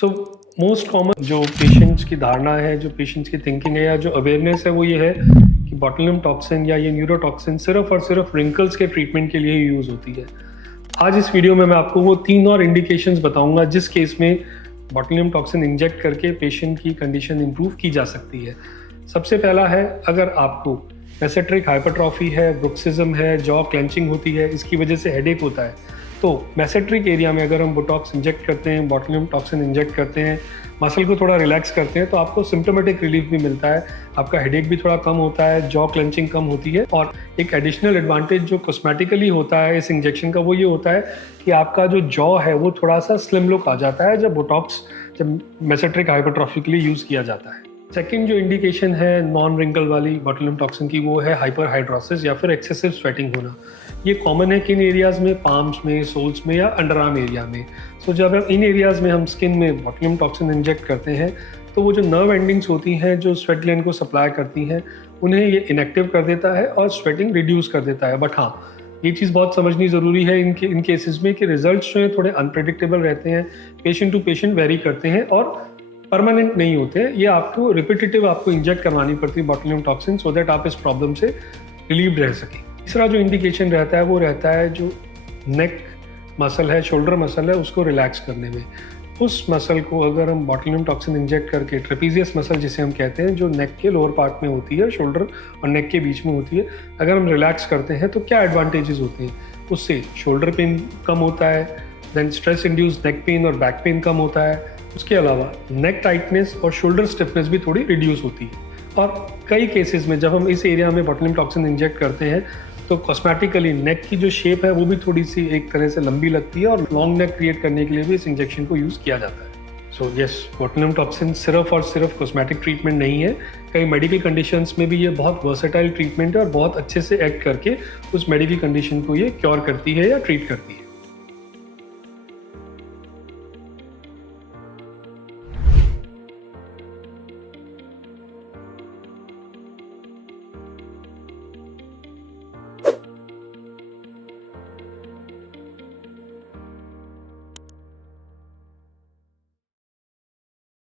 So most common जो patients की धारणा है, जो पेशेंट्स की थिंकिंग है या जो अवेयरनेस है वो ये है कि बोtulinum टॉक्सिन या ये न्यूरोटॉक्सिन सिर्फ और सिर्फ रिंकल्स के ट्रीटमेंट के लिए ही यूज़ होती है। आज इस वीडियो में मैं आपको वो 3 और इंडिकेशंस बताऊंगा जिस केस में बोtulinum टॉक्सिन इंजेक्ट करके पेशेंट की कंडीशन इंप्रूव की जा सकती है। सबसे पहला है, अगर आपको मेसेंट्रिक हाइपरट्रॉफी है, ब्रुक्सिज्म है, जॉ क्लेंचिंग होती है, इसकी वजह से हेडेक होता है, तो मेसेंट्रिक एरिया में अगर हम बोटॉक्स इंजेक्ट करते हैं, बोtulinum टॉक्सिन इंजेक्ट करते हैं, मसल को थोड़ा रिलैक्स करते हैं, तो आपको सिम्टोमेटिक रिलीफ भी मिलता है, आपका हेडेक भी थोड़ा कम होता है, जॉ क्लेंचिंग कम होती है। और एक एडिशनल एडवांटेज जो कॉस्मेटिकली होता है इस इंजेक्शन का वो ये होता है कि आपका जो जॉ है वो थोड़ा सा स्लिम लुक आ जाता है जब मेसेंट्रिक हाइपरट्रॉफी के लिए यूज़ किया जाता है। सेकेंड जो इंडिकेशन है नॉन रिंकल वाली बोtulinum टॉक्सिन की वो है हाइपरहाइड्रोसिस या फिर एक्सेसिव स्वेटिंग होना। ये कॉमन है किन एरियाज़ में, पाम्स में, सोल्स में या अंडर आर्म एरिया में। सो जब इन एरियाज़ में हम स्किन में बोtulinum टॉक्सिन इंजेक्ट करते हैं तो वो जो नर्व एंडिंग्स होती हैं जो स्वेट ग्लैंड को सप्लाई करती हैं उन्हें ये इनएक्टिव कर देता है और स्वेटिंग रिड्यूस कर देता है। बट हाँ, ये चीज़ बहुत समझनी ज़रूरी है इन केसेस में कि रिजल्ट्स जो हैं थोड़े अनप्रेडिक्टेबल रहते हैं, पेशेंट टू पेशेंट वेरी करते हैं और परमानेंट नहीं होते हैं। ये आपको रिपीटेटिव इंजेक्ट करवानी पड़ती है बोtulinum टॉक्सिन सो दैट आप इस प्रॉब्लम से रिलीव रह सकें। तीसरा जो इंडिकेशन रहता है वो रहता है जो नेक मसल है, शोल्डर मसल है, उसको रिलैक्स करने में। उस मसल को अगर हम बोtulinum टॉक्सिन इंजेक्ट करके, ट्रेपीजियस मसल जिसे हम कहते हैं, जो नेक के लोअर पार्ट में होती है, शोल्डर और नेक के बीच में होती है, अगर हम रिलैक्स करते हैं तो क्या एडवांटेजेस होते हैं। उससे शोल्डर पेन कम होता है, then stress induced neck pain और बैक पेन कम होता है। उसके अलावा नेक टाइटनेस और शोल्डर स्टिफनेस भी थोड़ी रिड्यूस होती है। और कई केसेस में जब हम इस एरिया में बोtulinum टॉक्सिन इंजेक्ट करते हैं तो कॉस्मेटिकली नेक की जो शेप है वो भी थोड़ी सी एक तरह से लंबी लगती है और लॉन्ग नेक क्रिएट करने के लिए भी इस इंजेक्शन को यूज़ किया जाता है। सो यस, बोtulinum टॉक्सिन सिर्फ और सिर्फ कॉस्मेटिक ट्रीटमेंट नहीं है, कई मेडिकल कंडीशंस में भी ये बहुत वर्सेटाइल ट्रीटमेंट है और बहुत अच्छे से एक्ट करके उस मेडिकल कंडीशन को ये क्योर करती है या ट्रीट करती है।